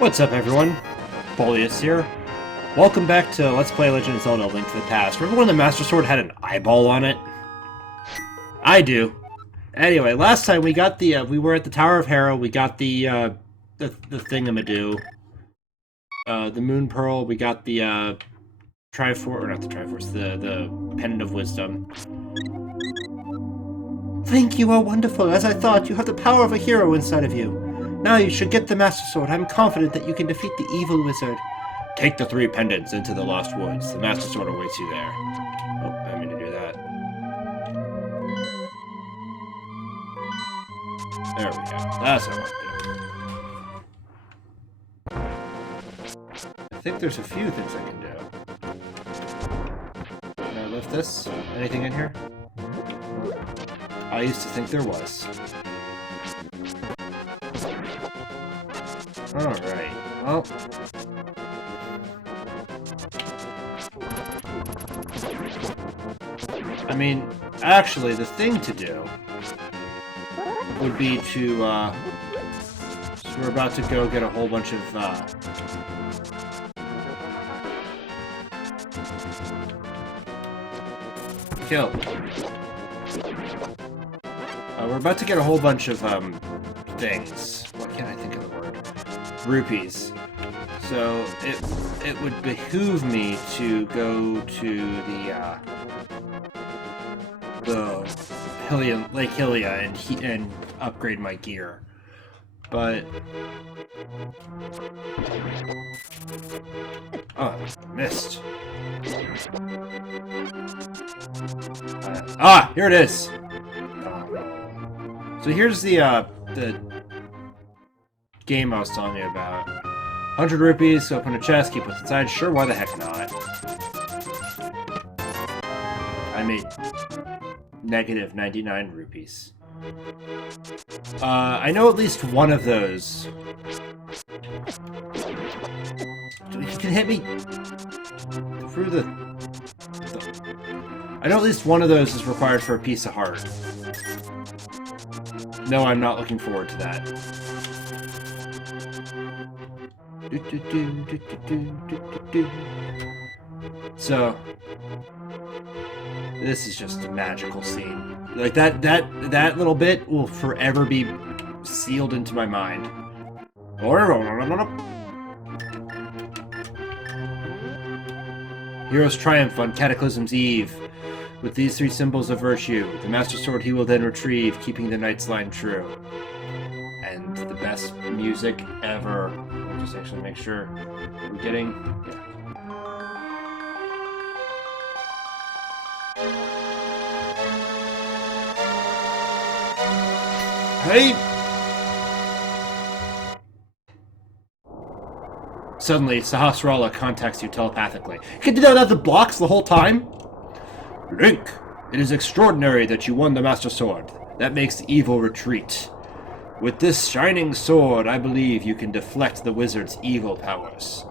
What's up, everyone? Polius here. Welcome back to Let's Play Legend of Zelda: Link to the Past. Remember when the Master Sword had an eyeball on it? I do. Anyway, last time we got the we were at the Tower of Hera. We got the thingamadoo, the Moon Pearl. We got the Triforce, or not the Triforce, the Pendant of Wisdom. Link, you are wonderful, as I thought. You have the power of a hero inside of you. Now you should get the Master Sword. I'm confident that you can defeat the evil wizard. Take the 3 pendants into the Lost Woods. The Master Sword awaits you there. Oh, I didn't mean to do that. There we go. That's what I want to do. I think there's a few things I can do. Can I lift this? Anything in here? I used to think there was. Alright, well... I mean, actually, the thing to do would be to, so we're about to go get a whole bunch of, kill. We're about to get a whole bunch of, things. Why can't I think of the word? Rupees. So it would behoove me to go to the Lake Hylia and upgrade my gear. But missed. Here it is. So here's the game I was telling you about. 100 rupees, open a chest, keep what's inside. Sure, why the heck not? I made negative 99 rupees. I know at least one of those. You can hit me through the... I know at least one of those is required for a piece of heart. No, I'm not looking forward to that. So, this is just a magical scene. Like, that little bit will forever be sealed into my mind. Heroes triumph on Cataclysm's eve. With these 3 symbols of virtue, the Master Sword he will then retrieve, keeping the Knight's line true. And the best music ever. I'll just actually make sure we're getting... Yeah. Hey! Suddenly, Sahasrara contacts you telepathically. Can you know that the blocks the whole time? Link, it is extraordinary that you won the Master Sword. That makes the evil retreat. With this shining sword, I believe you can deflect the wizard's evil powers.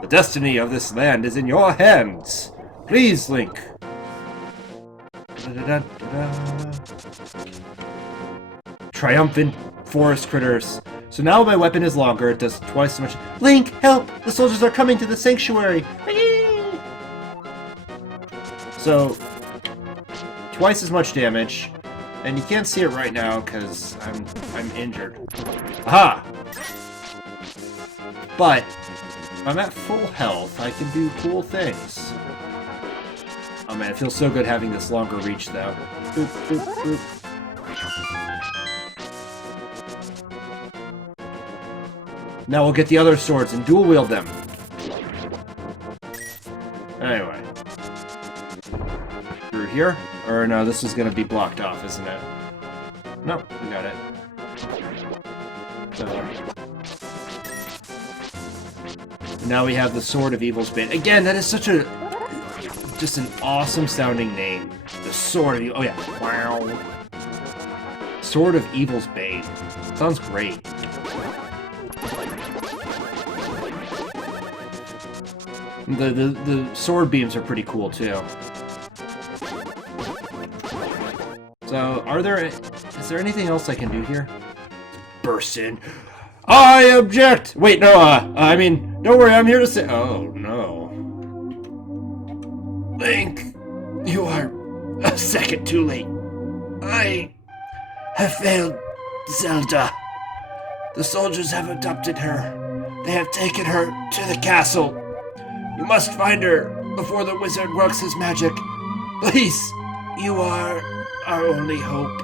The destiny of this land is in your hands. Please, Link. Triumphant forest critters. So now my weapon is longer. It does twice as much. Link, help! The soldiers are coming to the sanctuary. So, twice as much damage, and you can't see it right now because I'm injured. Aha! But if I'm at full health, I can do cool things. Oh man, it feels so good having this longer reach though. Boop, boop, boop. Now we'll get the other swords and dual wield them. Anyway. Through here? Or no, this is going to be blocked off, isn't it? Nope, we got it. So, now we have the Sword of Evil's Bane. Again, that is such a... just an awesome sounding name. The Sword of Evil... Oh yeah. Wow. Sword of Evil's Bane. Sounds great. The sword beams are pretty cool too. So, is there anything else I can do here? Burst in. I object! Wait, no, I mean, don't worry, I'm here to say— Oh, no. Link, you are a second too late. I have failed Zelda. The soldiers have abducted her. They have taken her to the castle. You must find her before the wizard works his magic. Please, you are our only hope.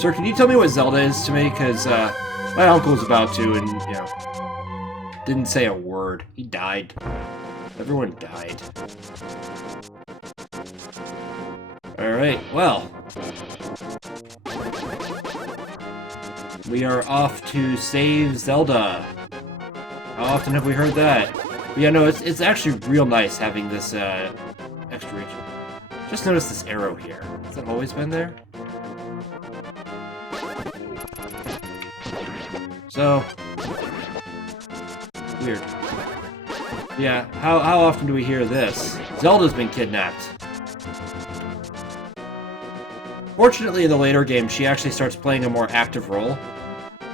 Sir, can you tell me what Zelda is to me? Because, my uncle's about to, and, you know, didn't say a word. He died. Everyone died. Alright, well. We are off to save Zelda. How often have we heard that? But yeah, no, it's actually real nice having this, extra region. Just notice this arrow here. Has it always been there? So, weird. Yeah, how often do we hear this? Zelda's been kidnapped. Fortunately, in the later games, she actually starts playing a more active role.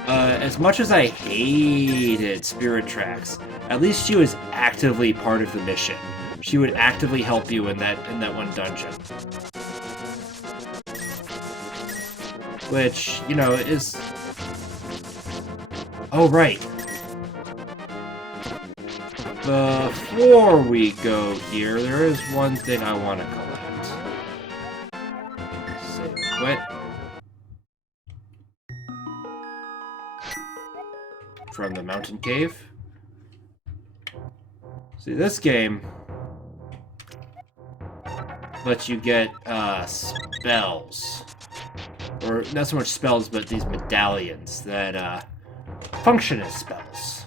As much as I hated Spirit Tracks, at least she was actively part of the mission. She would actively help you in that one dungeon. Which, you know, is... Oh, right. Before we go here, there is one thing I want to collect. Save and quit. From the mountain cave. See, this game lets you get spells. Or not so much spells, but these medallions that function as spells.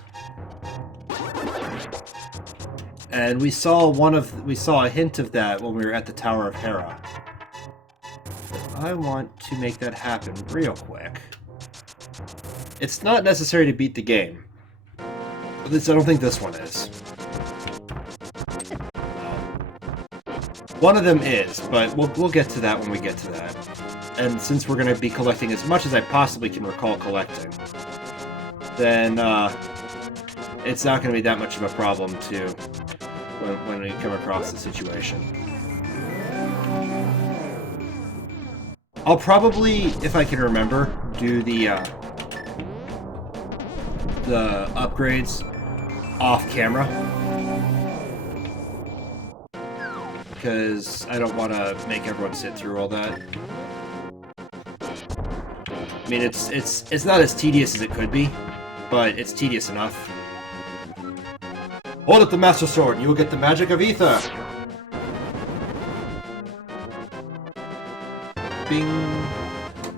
And we saw a hint of that when we were at the Tower of Hera. I want to make that happen real quick. It's not necessary to beat the game. At least I don't think this one is. One of them is, but we'll get to that when we get to that. And since we're going to be collecting as much as I possibly can recall collecting, then it's not going to be that much of a problem to when we come across the situation. I'll probably, if I can remember, do the upgrades off camera, because I don't want to make everyone sit through all that. I mean, it's not as tedious as it could be, but it's tedious enough. Hold up the Master Sword, and you will get the magic of ether. Bing.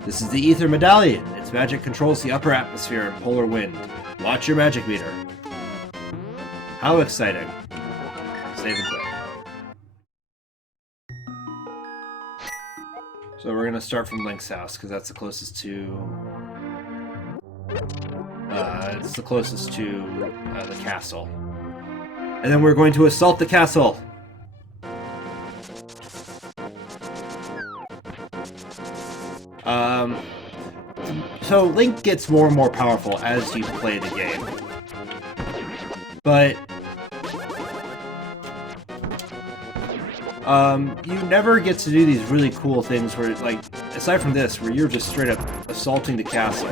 This is the Ether Medallion. Its magic controls the upper atmosphere and polar wind. Watch your magic meter. How exciting. Save and quit. So we're gonna start from Link's house, because that's the closest to... it's the closest to the castle. And then we're going to assault the castle! So Link gets more and more powerful as you play the game. But you never get to do these really cool things where, like, aside from this, where you're just straight up assaulting the castle.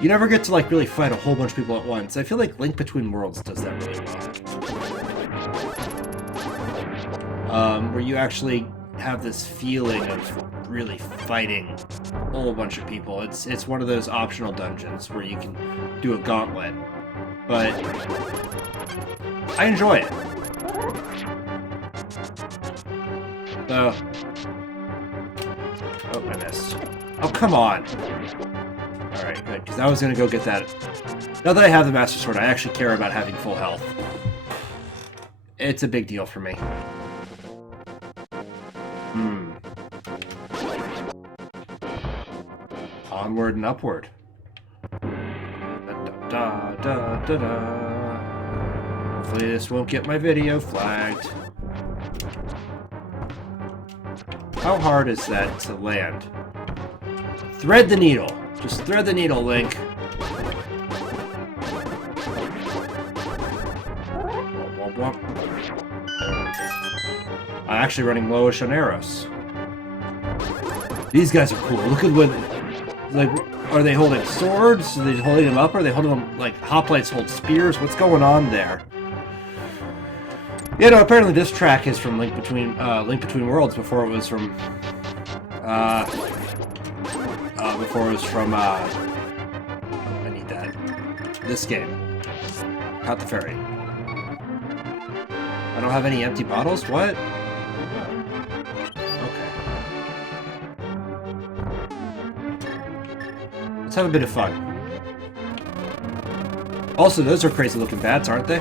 You never get to, like, really fight a whole bunch of people at once. I feel like Link Between Worlds does that really well. Where you actually have this feeling of really fighting a whole bunch of people. It's one of those optional dungeons where you can do a gauntlet. But I enjoy it. Oh, I missed. Oh, come on. Alright, good, because I was going to go get that. Now that I have the Master Sword, I actually care about having full health. It's a big deal for me. Onward and upward. Da, da, da, da. Hopefully this won't get my video flagged. How hard is that to land? Thread the needle. Just thread the needle, Link. Well, I'm actually running lowish on arrows. These guys are cool. Look at what... Like, are they holding swords? Are they holding them up? Are they holding them like hoplites hold spears? What's going on there? You know, apparently this track is from Link Between Worlds before it was from I need that. This game. Not the ferry. I don't have any empty bottles? What? Okay. Let's have a bit of fun. Also, those are crazy looking bats, aren't they?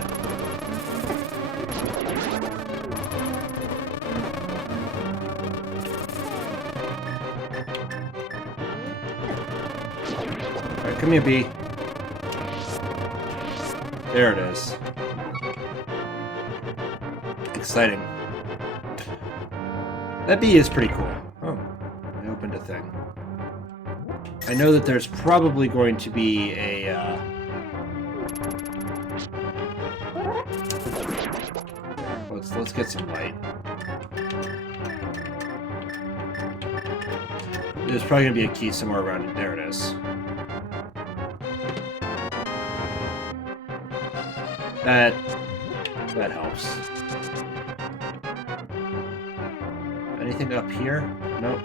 Alright, come here, bee. There it is. Exciting. That bee is pretty cool. Oh, I opened a thing. I know that there's probably going to be a, let's get some light. There's probably going to be a key somewhere around it. There it is. That helps. Anything up here? Nope.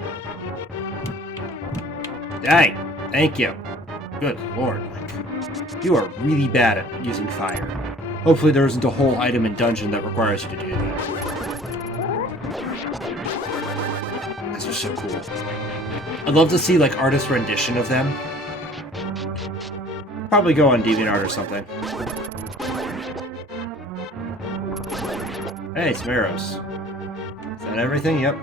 Dang! Thank you. Good lord, Link. You are really bad at using fire. Hopefully there isn't a whole item and dungeon that requires you to do that. These are so cool. I'd love to see, like, artist rendition of them. Probably go on DeviantArt or something. Hey, some arrows. Is that everything? Yep.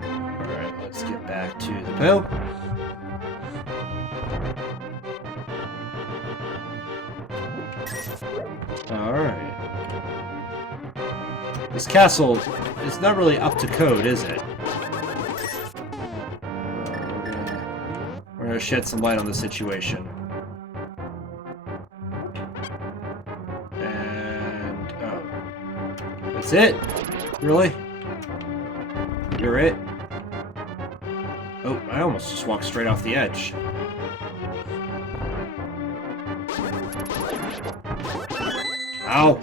Alright, let's get back to the boat. Alright. This castle is not really up to code, is it? We're gonna shed some light on the situation. And... oh. That's it? Really? You're it? Oh, I almost just walked straight off the edge. Ow!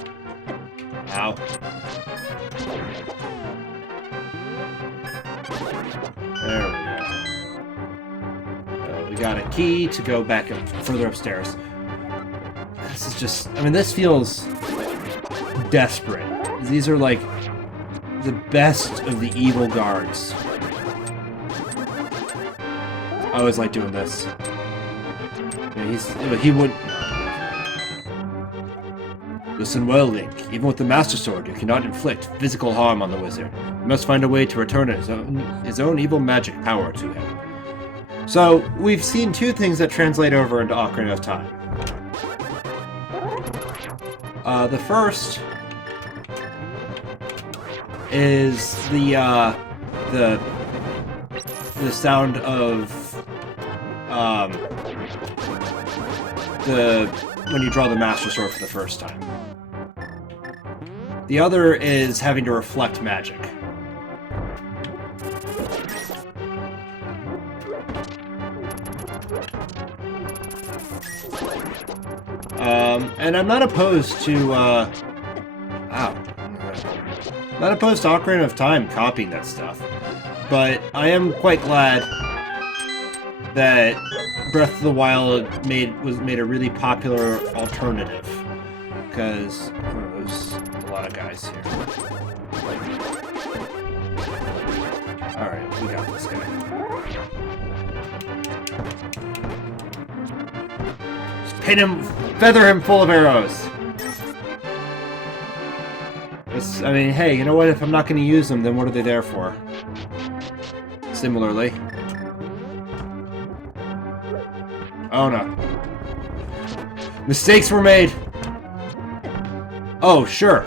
Ow. There we go. We got a key to go back up, further upstairs. This is just... I mean, this feels desperate. These are like the best of the evil guards. I always like doing this. Yeah, he would... Listen well, Link. Even with the Master Sword, you cannot inflict physical harm on the wizard. You must find a way to return his own evil magic power to him. So, we've seen two things that translate over into Ocarina of Time. The first is the sound of when you draw the Master Sword for the first time. The other is having to reflect magic. And I'm not opposed to, not opposed to Ocarina of Time copying that stuff, but I am quite glad that Breath of the Wild made a really popular alternative, because there's a lot of guys here. Alright, we got this guy. Just pin him, feather him full of arrows. I mean, hey, you know what? If I'm not going to use them, then what are they there for? Similarly. Oh no. Mistakes were made! Oh, sure.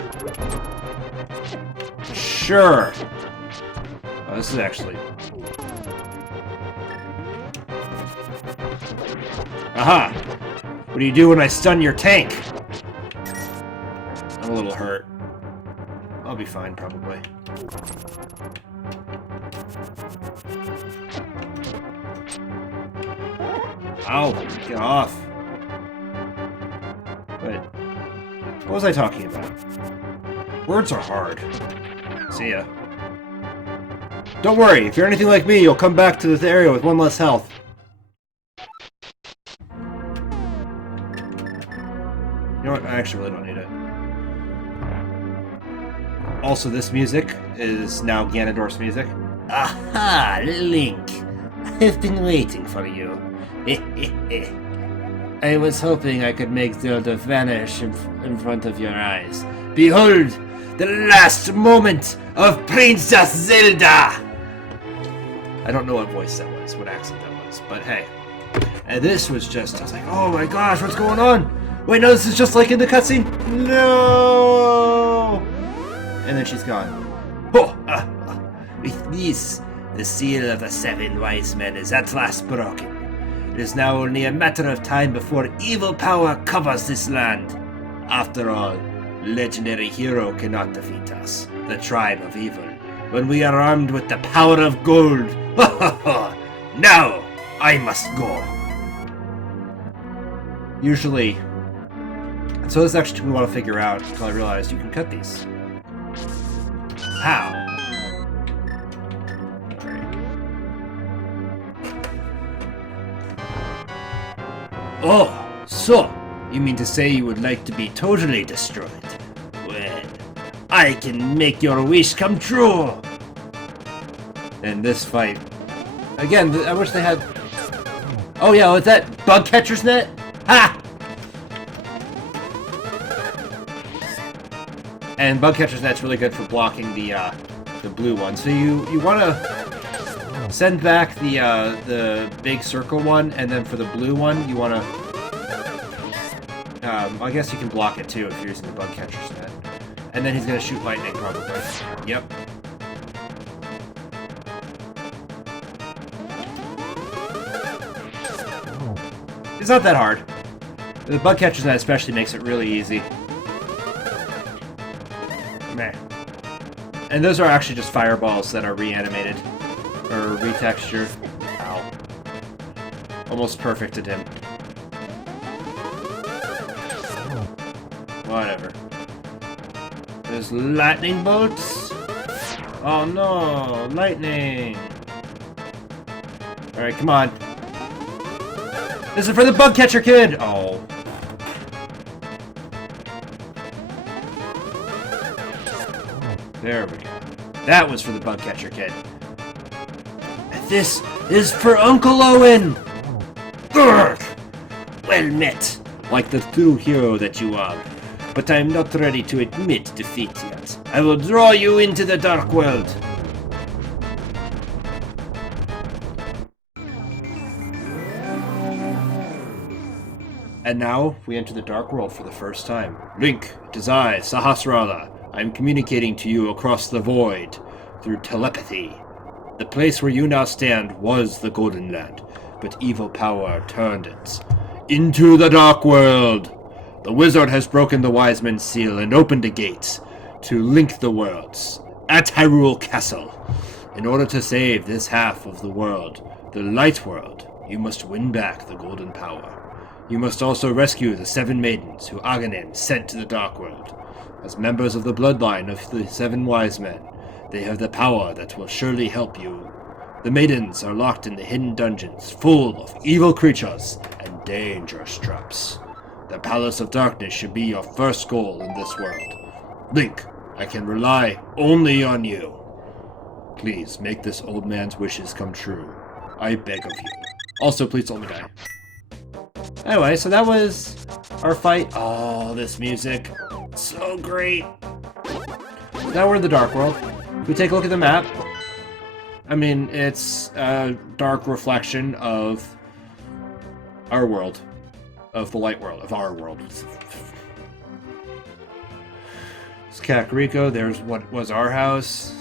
Sure. Oh, this is actually... Aha! What do you do when I stun your tank? a little hurt. I'll be fine, probably. Ow! Get off! Wait. What was I talking about? Words are hard. See ya. Don't worry, if you're anything like me, you'll come back to this area with one less health. You know what? I actually really don't need it. Also, this music is now Ganondorf's music. Aha! Link! I've been waiting for you. I was hoping I could make Zelda vanish in front of your eyes. Behold! The last moment of Princess Zelda! I don't know what voice that was, what accent that was, but hey. And this was just, I was like, oh my gosh, what's going on? Wait, no, this is just like in the cutscene? No! And then she's gone. Oh, with this, the seal of the 7 wise men is at last broken. It is now only a matter of time before evil power covers this land. After all, legendary hero cannot defeat us, the tribe of evil, when we are armed with the power of gold. Now, I must go. Usually, so this is actually what we want to figure out until I realized you can cut these. How? Oh, so, you mean to say you would like to be totally destroyed? Well, I can make your wish come true! In this fight... Again, I wish they had... Oh yeah, was that bug catcher's net? Ha! And bug catcher's net's really good for blocking the blue one. So you want to send back the big circle one, and then for the blue one, you want to... I guess you can block it too if you're using the bug catcher's net. And then he's going to shoot lightning, probably. Yep. It's not that hard. The bug catcher's net especially makes it really easy. Meh. And those are actually just fireballs that are reanimated. Or retextured. Ow. Almost perfected him. Whatever. There's lightning bolts? Oh no, lightning! Alright, come on. This is for the bug catcher kid! Oh. There we go. That was for the bug catcher kid. This is for Uncle Owen! Urgh! Well met, like the true hero that you are. But I'm not ready to admit defeat yet. I will draw you into the Dark World. And now, we enter the Dark World for the first time. Link, it is I, Sahasrara. I am communicating to you across the void, through telepathy. The place where you now stand was the Golden Land, but evil power turned it into the Dark World. The wizard has broken the wise men's seal and opened a gate to link the worlds at Hyrule Castle. In order to save this half of the world, the Light World, you must win back the golden power. You must also rescue the 7 maidens who Aghanim sent to the Dark World. As members of the bloodline of the 7 wise men, they have the power that will surely help you. The maidens are locked in the hidden dungeons, full of evil creatures and dangerous traps. The Palace of Darkness should be your first goal in this world. Link, I can rely only on you. Please, make this old man's wishes come true. I beg of you. Also, please don't let me die. Anyway, so that was our fight. Oh, this music. So great. Now we're in the Dark World. If we take a look at the map, I mean, it's a dark reflection of our world. Of the light world. Of our world. It's Kakariko. There's what was our house.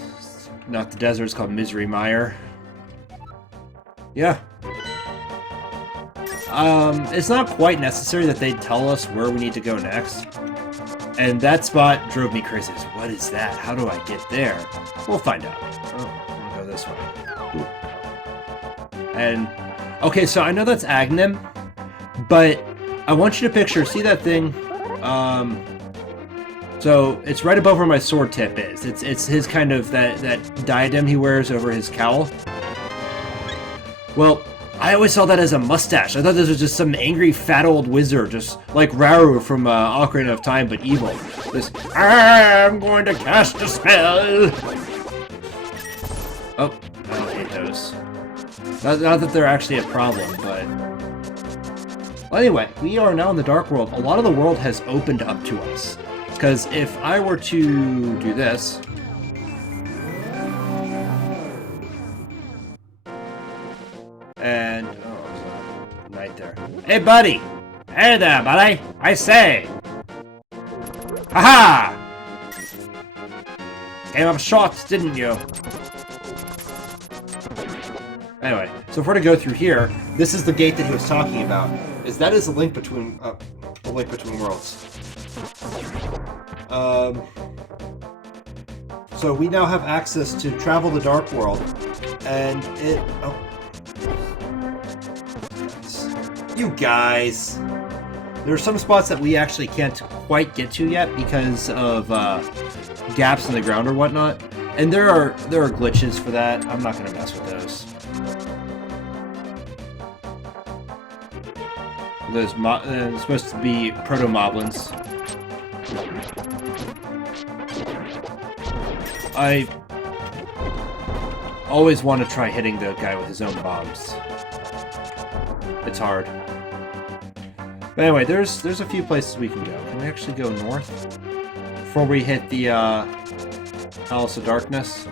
Not the desert. It's called Misery Mire. Yeah. It's not quite necessary that they tell us where we need to go next. And that spot drove me crazy. What is that? How do I get there? We'll find out. Oh, I'm gonna go this way. Ooh. And, okay, so I know that's Agnem, but I want you to picture, see that thing? So it's right above where my sword tip is. It's his kind of, that diadem he wears over his cowl. Well, I always saw that as a mustache. I thought this was just some angry fat old wizard, just like Rauru from Ocarina of Time, but evil. This, I'm going to cast a spell! Oh, I don't hate those. Not that they're actually a problem, but... Well, anyway, we are now in the Dark World. A lot of the world has opened up to us. Because if I were to do this... And... oh, right there. Hey, buddy! Hey there, buddy! I say! Haha! Came up short, didn't you? Anyway, so if we're to go through here, this is the gate that he was talking about. That is a link between worlds. So we now have access to travel the Dark World, and it... oh. You guys! There are some spots that we actually can't quite get to yet because of gaps in the ground or whatnot, and there are glitches for that. I'm not going to mess with those. Those supposed to be proto-moblins. I always want to try hitting the guy with his own bombs. It's hard. But anyway, there's a few places we can go. Can we actually go north before we hit the Palace of Darkness?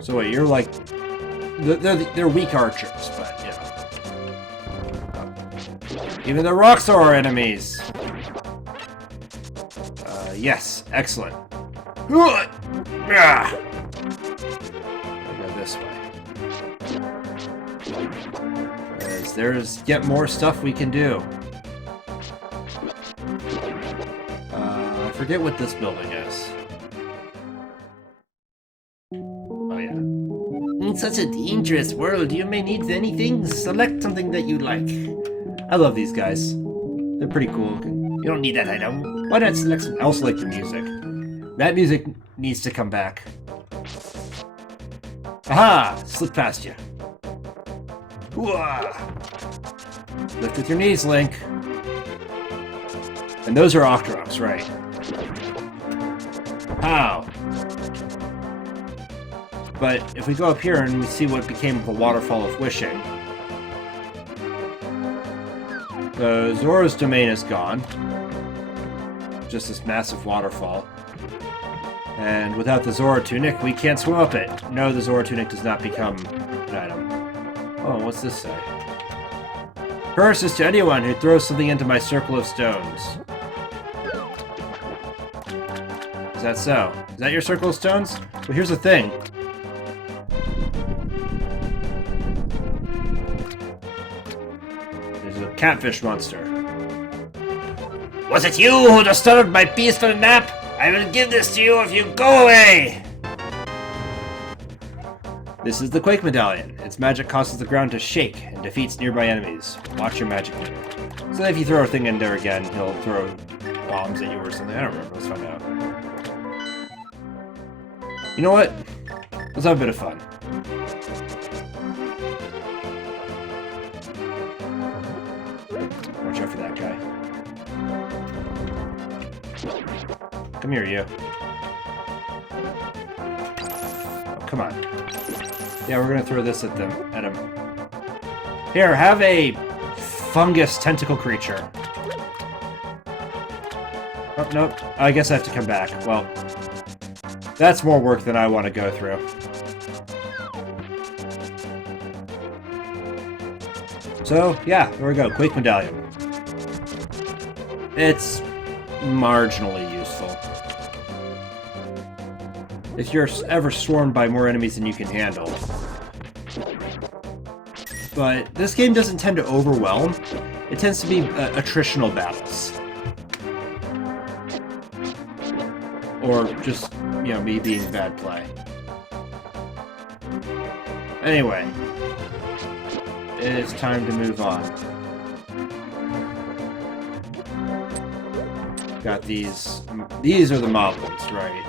So wait, you're like they're weak archers, but you know. Even the rocks are our enemies. Yes, excellent. I'll go this way. There's yet more stuff we can do. I forget what this building is. Oh yeah. In such a dangerous world, you may need anything. Select something that you like. I love these guys. They're pretty cool. You don't need that item. Why not select some? I also like the music. That music needs to come back. Aha! Slip past you. Lift with your knees, Link. And those are Octoroks, right? How? But if we go up here and we see what became of the Waterfall of Wishing, the Zora's domain is gone. Just this massive waterfall. And without the Zora tunic, we can't swim up it. No, the Zora tunic does not become an item. Oh, what's this say? Curses to anyone who throws something into my circle of stones. Is that so? Is that your circle of stones? Well, here's the thing. There's a catfish monster. Was it you who disturbed my peaceful nap? I will give this to you if you go away! This is the Quake Medallion. Its magic causes the ground to shake and defeats nearby enemies. Watch your magic meter. So if you throw a thing in there again, he'll throw bombs at you or something. I don't remember. Let's find out. You know what? Let's have a bit of fun. Watch out for that guy. Come here, you. Oh, come on. Yeah, we're gonna throw this at him. Here, have a fungus tentacle creature. Oh, nope. I guess I have to come back. Well, that's more work than I want to go through. So, yeah, there we go. Quake Medallion. It's marginally useful. If you're ever swarmed by more enemies than you can handle. But this game doesn't tend to overwhelm. It tends to be attritional battles. Or just, you know, me being bad play. Anyway, it's time to move on. Got these. These are the moblins, right?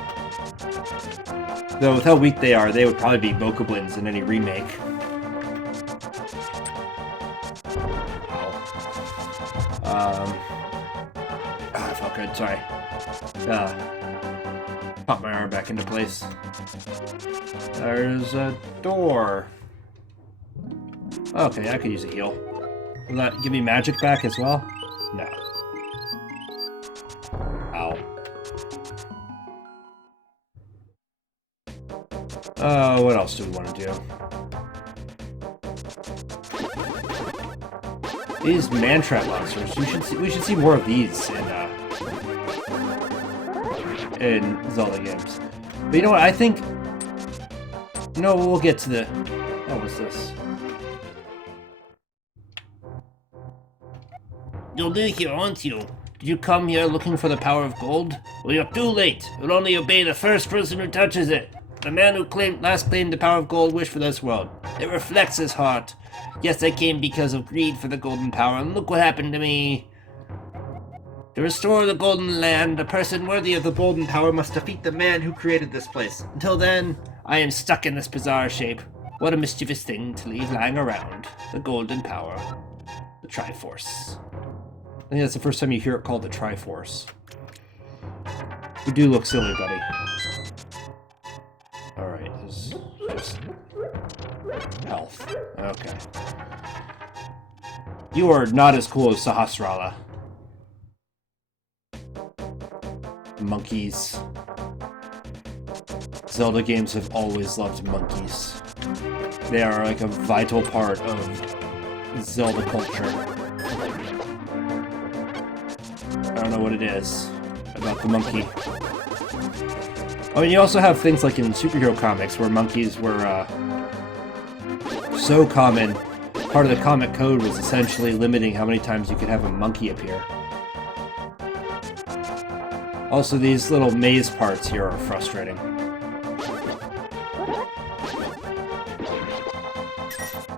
Though with how weak they are, they would probably be Bokoblins in any remake. I felt good, sorry. Pop my arm back into place. There's a door. Okay, I could use a heal. Will that give me magic back as well? No. Ow. What else do we want to do? These man-trap monsters. We should see more of these in Zelda games. But you know what? I think. No, we'll get to the. What was this? You're new here, aren't you? Did you come here looking for the power of gold? Well, you're too late. You'll only obey the first person who touches it. The man who last claimed the power of gold wished for this world. It reflects his heart. Yes, I came because of greed for the golden power, and look what happened to me. To restore the golden land, a person worthy of the golden power must defeat the man who created this place. Until then, I am stuck in this bizarre shape. What a mischievous thing to leave lying around. The golden power. The Triforce. I think that's the first time you hear it called the Triforce. You do look silly, buddy. Alright, this is just health. Okay. You are not as cool as Sahasrara. Monkeys. Zelda games have always loved monkeys. They are like a vital part of Zelda culture. I don't know what it is about the monkey. I mean, you also have things like in superhero comics where monkeys were so common. Part of the comic code was essentially limiting how many times you could have a monkey appear. Also, these little maze parts here are frustrating.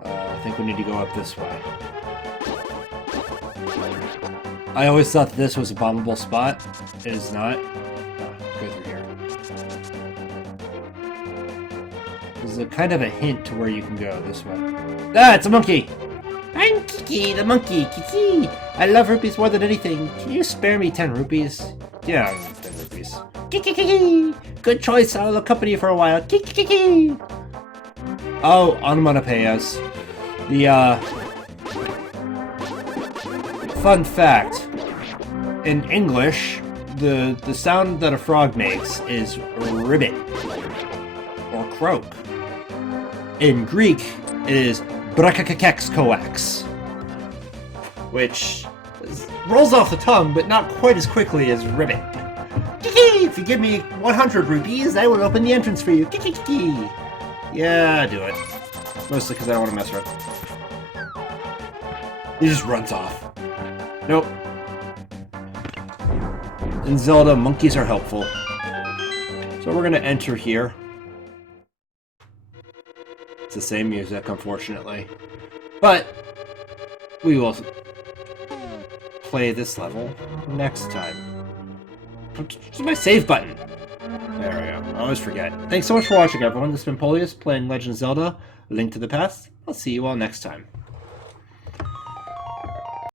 I think we need to go up this way. I always thought this was a bombable spot. It is not. Go through here. There's a kind of a hint to where you can go this way. Ah, it's a monkey! I'm Kiki, the monkey. Kiki! I love rupees more than anything. Can you spare me 10 rupees? Yeah, 10 rupees. Kiki! Good choice, I'll accompany you for a while. Kiki! Oh, onomatopoeias. The, fun fact. In English, the sound that a frog makes is ribbit. Or croak. In Greek, it is brakakakexkoax. Which rolls off the tongue, but not quite as quickly as ribbit. Kiki! If you give me 100 rupees, I will open the entrance for you. Kiki! Yeah, do it. Mostly because I don't want to mess around. He just runs off. Nope. In Zelda, monkeys are helpful. So we're gonna enter here. It's the same music, unfortunately. But we will play this level next time. Where's my save button? There we go. I always forget. Thanks so much for watching, everyone. This has been Polius playing Legend of Zelda: A Link to the Past. I'll see you all next time.